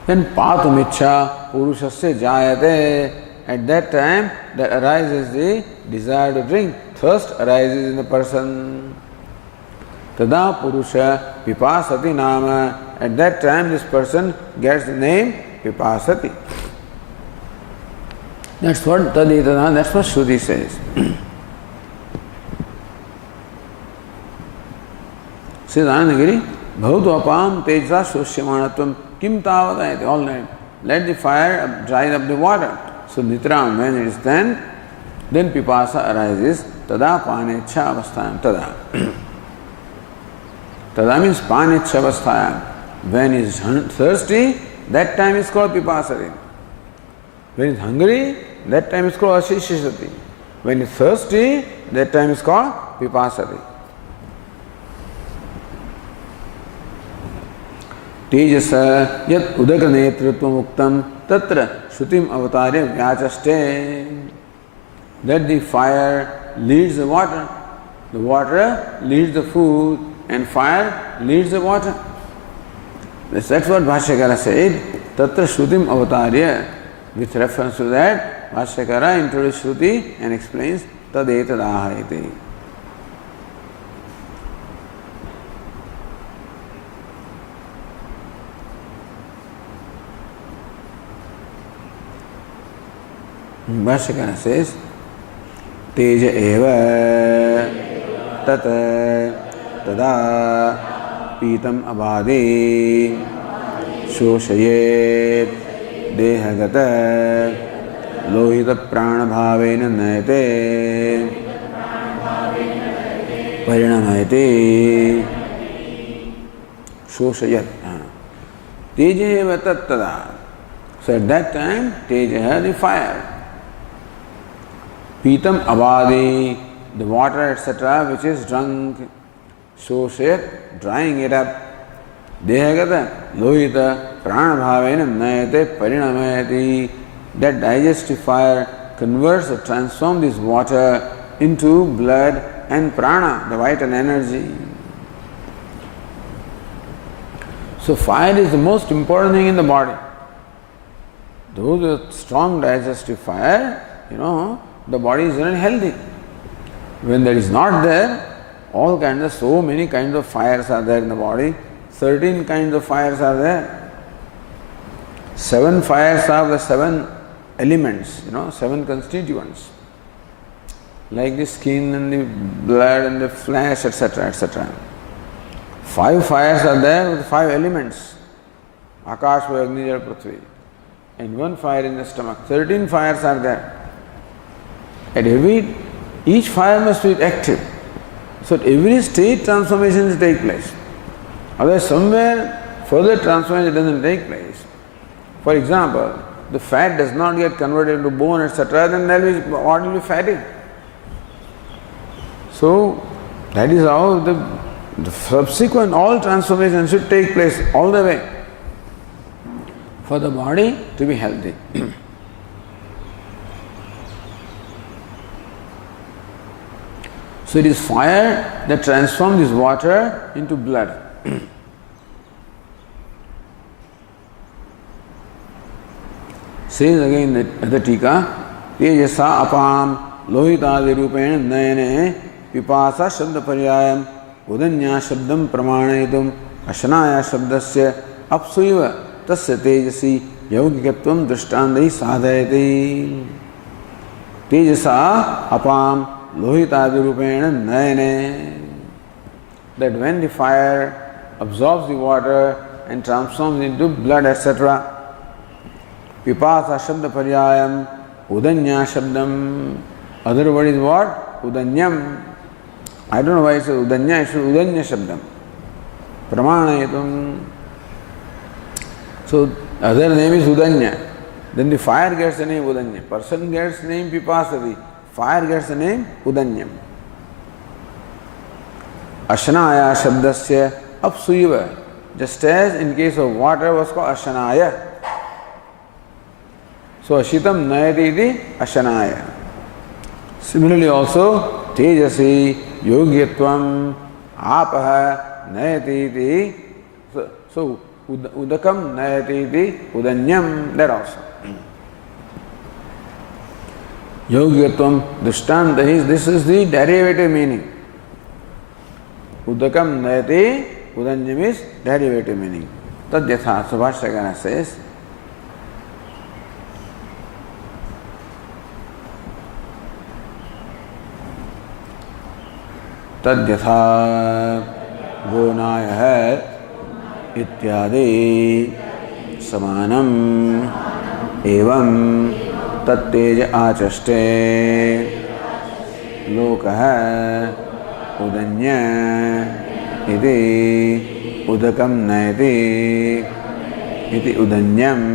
Then patumichha purushasya jayate. At that time, that arises the desire to drink. Thirst arises in the person. Tada Purusha Pipasati Nama. At that time this person gets the name Pipasati. That's what Tadetana, that's what Shruti says. Says Anandagiri, Bhavatu apam teja shosyamanatvam kim tavadayate. All night. Let the fire dry up the water. So Nitram, when it is then Pipasa arises. Tada panecha avasthayam. Tada. Tada means panecha avasthayam. When he is thirsty, that time is called Pipasati. When he is hungry, that time is called Ashishishati. When he is thirsty, that time is called Pipasati. Tejasa yat udaka netritvam uktam tatra shrutim avatarya vyachaste. That the fire leads the water leads the food, and fire leads the water. That's what Bhashyakara said. Tatra shrutim avatarya. With reference to that, Bhashyakara introduced Shruti and explains tadetadaha iti. Bhashyakara says, Teja eva tat tada pitam abadi shoshayet dehagata lohita pranabhavena nayate parinamayate shoshayet. Teja eva tat tada. So at that time, Teja, the fire. Pitam abadi, the water, etc., which is drunk. Shoshayet, drying it up. Dehagata, lohita, pranabhavena nayate parinamayati. That digestive fire converts or transforms this water into blood and prana, the vital energy. So fire is the most important thing in the body. Those with strong digestive fire, the body is very healthy. When that is not there, so many kinds of fires are there in the body. 13 kinds of fires are there. 7 fires are the 7 elements, 7 constituents. Like the skin and the blood and the flesh, etc., etc. 5 fires are there with 5 elements. Akash, Agni, Jal, Prithvi. And 1 fire in the stomach. 13 fires are there. At each fire must be active. So at every stage transformations take place. Otherwise somewhere further transformation doesn't take place. For example, the fat does not get converted into bone, etc., then the body will be fatty. So that is how the subsequent all transformations should take place all the way for the body to be healthy. So it is fire that transforms this water into blood. Says again that the Tika, Tejasa apam lohitadi rupena nayane pipasa shabda paryayam udanya shabdam pramanayitum ashanaya shabdasya apsuyva tasya tejasi yogikatvam drishtandai sadhayati. Tejasa apam lohitadi rupena nayane. That when the fire absorbs the water and transforms into blood, etc., Pipasa Shabda Paryayam Udanya Shabdam. Other word is what? Udanyam. I don't know why it says Udanya, it should Udanya Shabdam. Pramanayatum. So other name is Udanya. Then the fire gets the name Udanya. Person gets the name Pipasati. Fire gets the name Udanyam. Ashanaya Shabdasya Apsuyva. Just as in case of water was called Ashanaya. So Ashitam Nayati iti Ashanaya. Similarly also Tejasi Yogyatvam Apaha Nayati iti. So Udakam Nayati iti Udanyam, that also. Yogyatvam Dushtanta is, this is the derivative meaning. Udakam nayati, udanyam is derivative meaning. Tad yatha, so Bhashyakara says, tad yatha gonaya इत्यादि समानम एवं तत्तेज आचष्टे लोकः उदन्य इति उदकं नयति इति उदन्यम्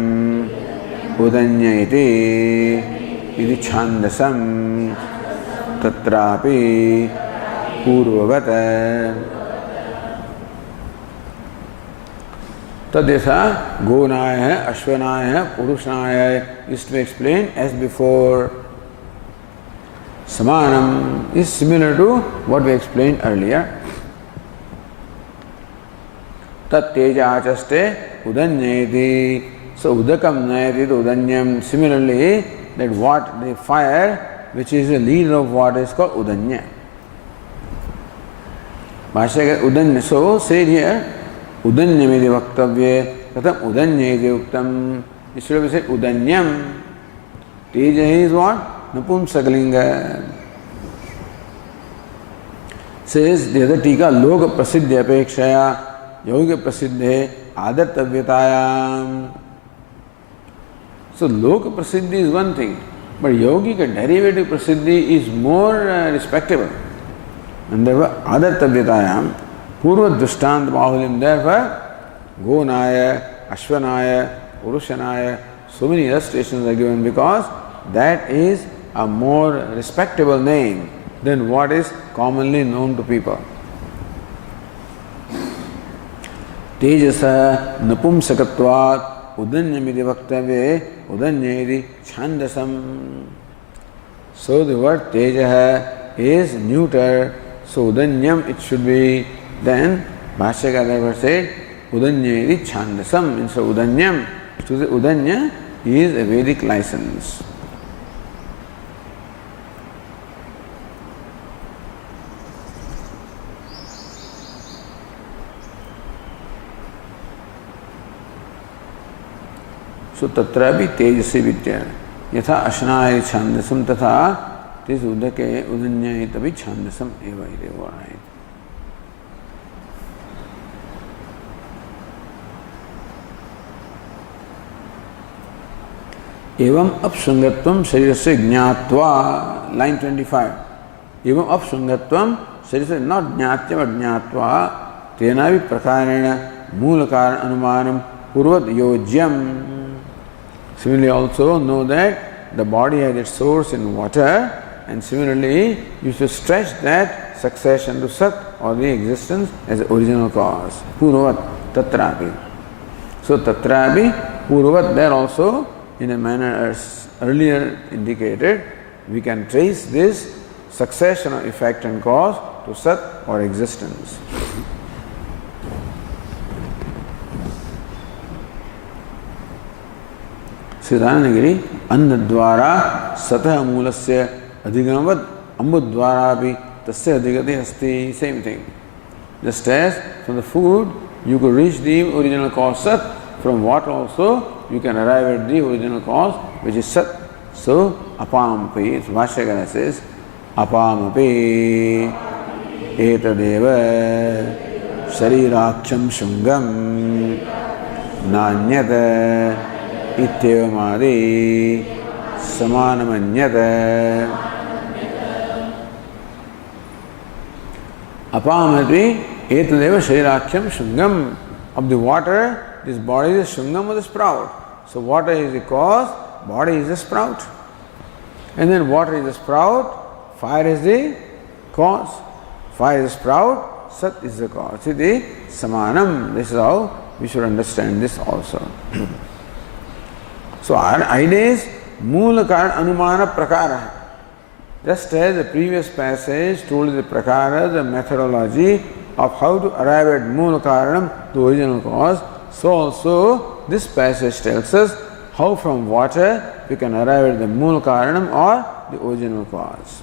उदन्य इति छान्दसं तत्रापि पूर्ववत् Tadyatha, Gonaya, Ashwanaya, Purushanaya is to be explained as before. Samanam is similar to what we explained earlier. Tat teja achaste udanyayati. So udakam nayati udanyam. Similarly, that what the fire, which is the leader of water, is called udanya. Bhashyakara udanya. So said here, udanyamidi vaktavye katham udanyayati uktam. It should be said udanyam. Teja is what? Napumsakalinga. Says the other tika loka prasiddhi apekshaya yoga prasiddhe adartavyatayam. So loka prasiddhi is one thing, but yogika derivative prasiddhi is more respectable. And therefore adartavyatayam purva drishtanta bahulyam. Therefore Gonaya, Ashwanaya, Purushanaya, so many illustrations are given because that is a more respectable name than what is commonly known to people. Tejasa napumsakatvat udanyamidi vaktavye udanyayadi chandasam. So the word tejaha is neuter, so udanyam it should be. Then Bhashyakara said udanyayadi chandasam. Instead of udanyam, to the udanya is a Vedic license. So tatrabi tejasi vidya yatha ashnaya chandasam tatha tis udake udanyaya tabi chandasam eva iti varnayati. एवं अपसंगत्वम शरीर से ज्ञात्वा. Line 25. एवं अपसंगत्वम शरीर से not ज्ञात्यम अज्ञात्वा तेना भी प्रकारेण मूल कारण अनुमानम पूर्वत योज्यम. Similarly also know that the body has its source in water, and similarly you should stretch that succession to Sat or the existence as the original cause. Purvat tatrapi. So tatrapi purvat, there also in a manner as earlier indicated, we can trace this succession of effect and cause to Sat or existence. Siddhanagiri annadvara satah moolasya adhigamavad ambudvara bhi tasya adhigati asti. Same thing. Just as from the food you could reach the original cause Sat, from water also you can arrive at the original cause which is Sat. So apamapi, so Bhashyakara says apamapi etadeva sharirākṣam shungam nānyata ityevamādi samānamanyata. Apamapi etadeva sharirākṣam shungam. Of the water, this body is a shungam of the sprout. So water is the cause, body is the sprout. And then water is the sprout, fire is the cause. Fire is the sprout, Sat is the cause. See the samanam. This is how we should understand this also. So our idea is moola karana anumana prakara. Just as the previous passage told the prakara, the methodology of how to arrive at moola karanam, the original cause, so also this passage tells us how from water we can arrive at the moola karanam or the original cause.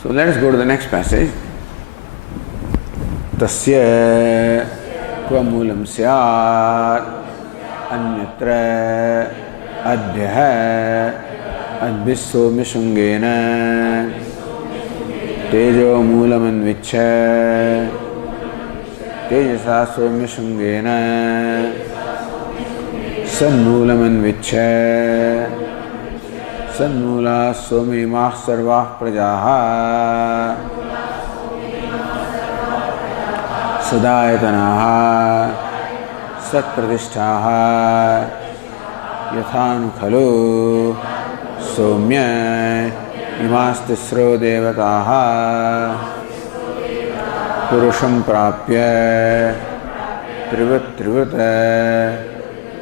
So let us go to the next passage. Tasya kva moolam syat anyatra adhyah adbhisso mishungena tejo moolam anvichya tejasa somyashungena sannoolam anvichya sannoola somimah sarvah prajaha sadayatanaha satpratishtaha yathanu khalo somya imastisro devataha purusham prapya trivat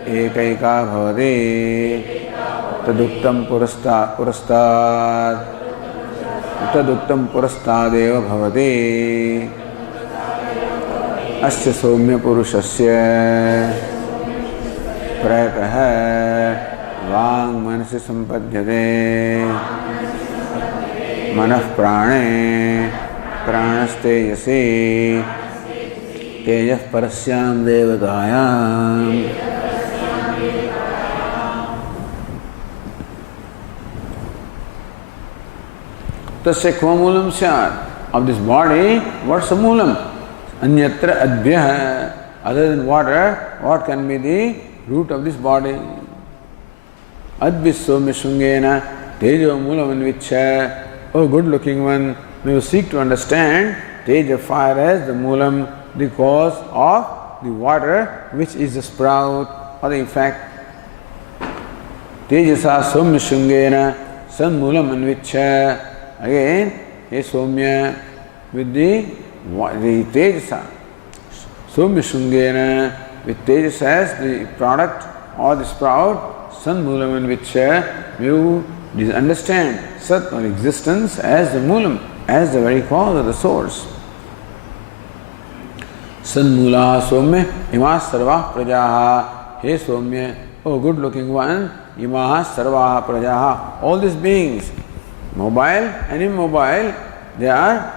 ekaika bhavati taduktam purastadeva bhavati asya somya purushasya prayatah vang manasi sampadyate manah prane pranaste yasi tejah parasyam devatayam. Tasya kva moolam syat. Of this body, what's the moolam? Anyatra adhyah. Other than water, what can be the root of this body? Adbhisso mishungena tejo moolam anvichya. Oh, good looking one, we will seek to understand teja, fire, as the moolam, the cause of the water, which is the sprout or the effect. Tejasa somyashungena san moolam anvichya. Again, a somya with the tejasa. Somyashungena with tejasa as the product or the sprout, san moolam anvichya, you understand sat or existence as the moolam, as the very cause or the source. Sannoola somya imas sarvah prajaha. Hey somya, oh good looking one, imaha sarvaha prajaha. All these beings, mobile and immobile, they are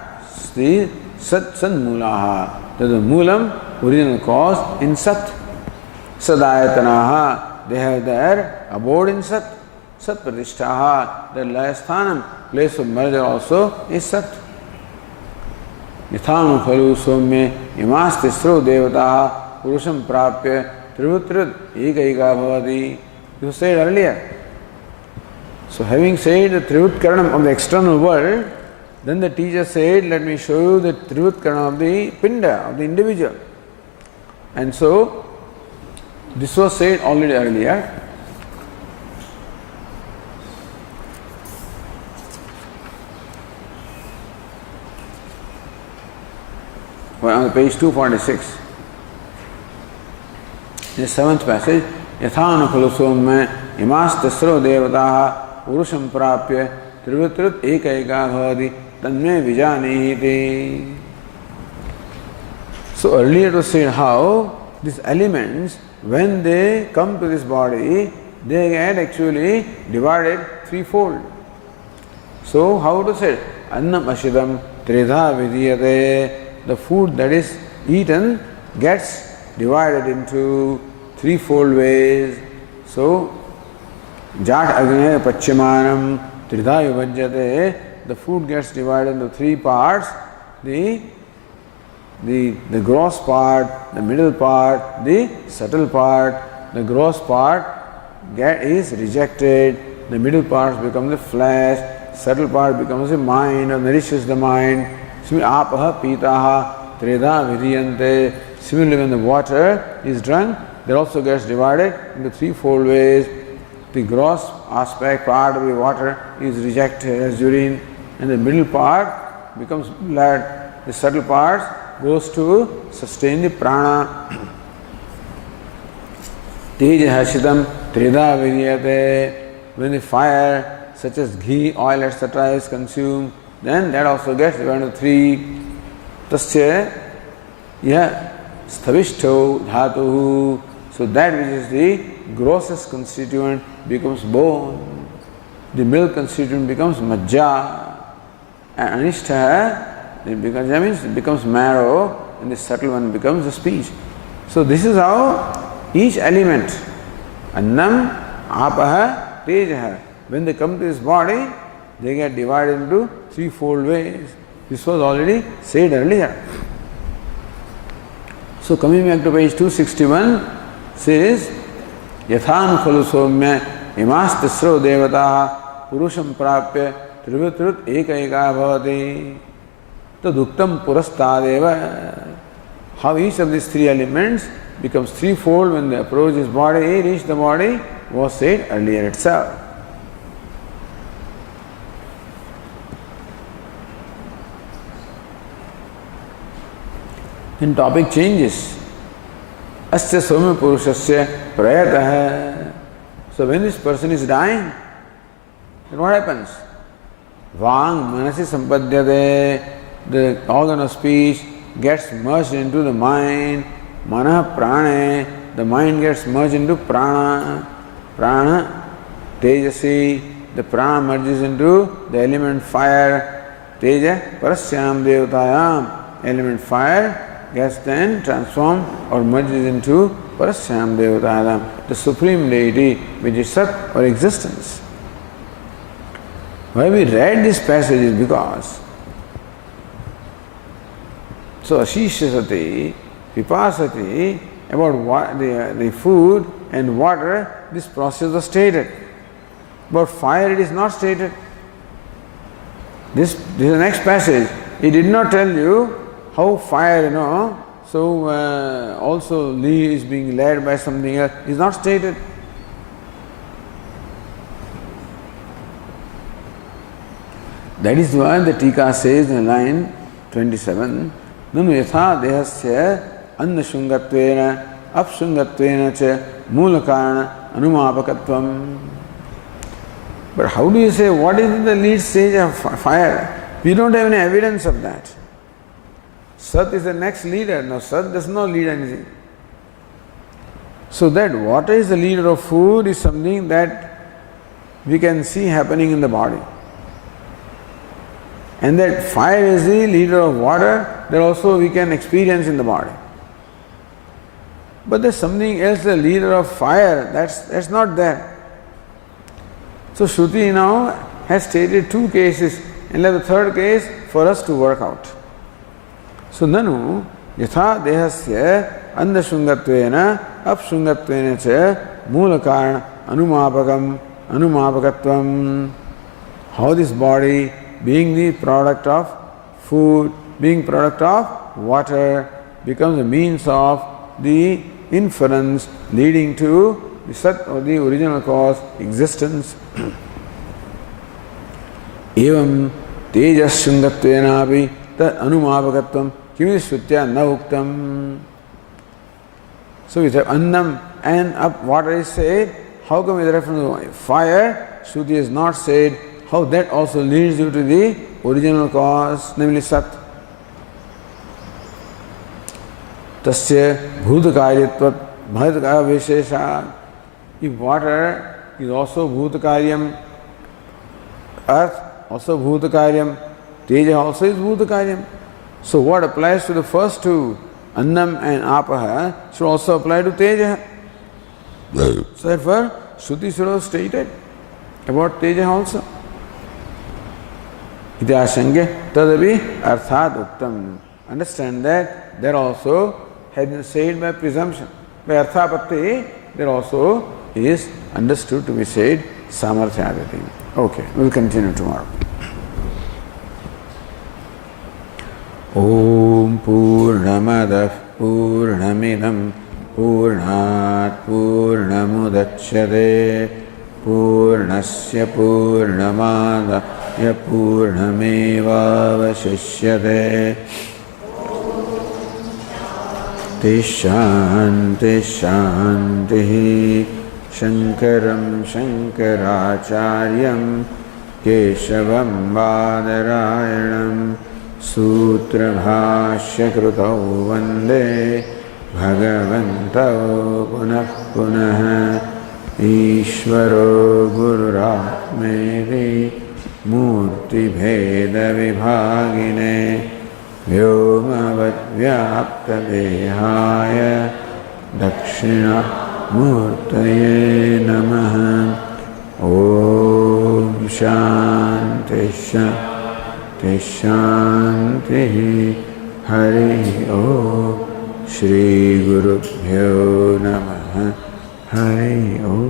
the sat sannmulaha. They are the moolam, original cause in sat. Sadayatanaha, they have their abode in sat. Sat pratishtaha, their layasthanam, place of merger also is sat. Yathanu khalu somya imas tisro devataha purusham prapya trivutrit ekaika bhavati. You said earlier. So having said the Trivut Karanam of the external world, then the teacher said, let me show you the Trivut Karanam of the Pinda, of the individual. And so, this was said already earlier. On page 246, in the 7th passage, Yathanu khalu somya imas tasro devataha purusham prapya trivutrit ekaika bhavati tanme vijanihiti. So earlier it was said how these elements, when they come to this body, they get actually divided threefold. So how to say? Annam ashidam tridha vidiyate. The food that is eaten gets divided into threefold ways. So, jat agne pachimanam tridha vibhajyate. The food gets divided into three parts. The gross part, the middle part, the subtle part. The gross part is rejected. The middle part becomes the flesh. Subtle part becomes the mind or nourishes the mind. Apaha pitaha tridha vidiyante. Similarly, when the water is drunk, that also gets divided into threefold ways. The gross aspect part of the water is rejected as urine, and the middle part becomes blood. The subtle part goes to sustain the prana. Teja hashitam tridha vidiyate. When the fire, such as ghee, oil, etc., is consumed, then that also gets divided into three. Tasya sthavishto dhatuhu. So that which is the grossest constituent becomes bone. The milk constituent becomes majja. and Anishta, that means it becomes marrow, and the subtle one becomes the speech. So this is how each element, Annam, Apaha, Tejaha, when they come to this body, they get divided into threefold ways. This was already said earlier. So coming back to page 261, says, Yathan khalu somya imas tisro devataha purusham prapya trivitrut eka eka bhavati taduktam purastadeva. How each of these three elements becomes threefold when they approach this body, reach the body, was said earlier itself. Then topic changes. Asya Somya Purushasya Prayatah. So when this person is dying, then what happens? Vang Manasi Sampadyate, the organ of speech gets merged into the mind. Manah Prane, the mind gets merged into Prana. Prana Tejasi, the Prana merges into the element fire. Teja Parasyam Devatayam, element fire gets then transformed or merges into Parasyam Devatayam, the supreme deity which is Sat or existence. Why we read this passage is because so Ashishasati, Pipasati, about what the food and water, this process was stated. But fire it is not stated. This is the next passage. It did not tell you how fire, so also Lee is being led by something else, is not stated. That is why the Tika says in line 27, Nanu yatha dehasya anna shungatvena apshungatvena cha mulakarana anumapakatvam. But how do you say what is the lead stage of fire? We don't have any evidence of that. Sat is the next leader. No, Sat does not lead anything. So that water is the leader of food is something that we can see happening in the body. And that fire is the leader of water, that also we can experience in the body. But there's something else, the leader of fire, that's not there. So Shruti now has stated two cases, and left the third case for us to work out. So nanu yatha dehasya andashungatvena apshungatvena cha mulakarana anumapakatvam. How this body, being the product of food, being product of water, becomes a means of the inference leading to the Sat or the original cause, existence. Evam tejas shungatvenapi tad anumapakatvam kimishrutya na uktam. So we have annam and up water is said. How come with reference to fire, Shruti is not said how that also leads you to the original cause, namely Sat. Tasya bhutakaryatvat bhatakaya vishesha. If water is also bhutakaryam, earth also bhutakaryam, teja also is bhutakaryam. So what applies to the first two, annam and apaha, should also apply to teja. So therefore, Shruti should have stated about teja also. Ityashange tadavi arthat uttam. Understand that there also has been said by presumption. By arthapatti, there also is understood to be said samarthyadati. Okay, we will continue tomorrow. Om Purnamadah Purnamidam Purnat Purnamudachyate Purnasya Purnamadaya Purnamevavashishyate. Shanti Shanti Shankaram Shankaracharyam Keshavam Badarayanam Sutra Bhashya Krutau Vande Bhagavantau Punah Punah Ishvaro Gururatmeri मूर्तिभेदविभागिने व्योमवद्व्याप्तदेहाय दक्षिणामूर्तये नमः। ॐ शान्ति शान्ति शान्तिः। हरि ओम। श्री गुरुभ्यो नमः। हरि ओम।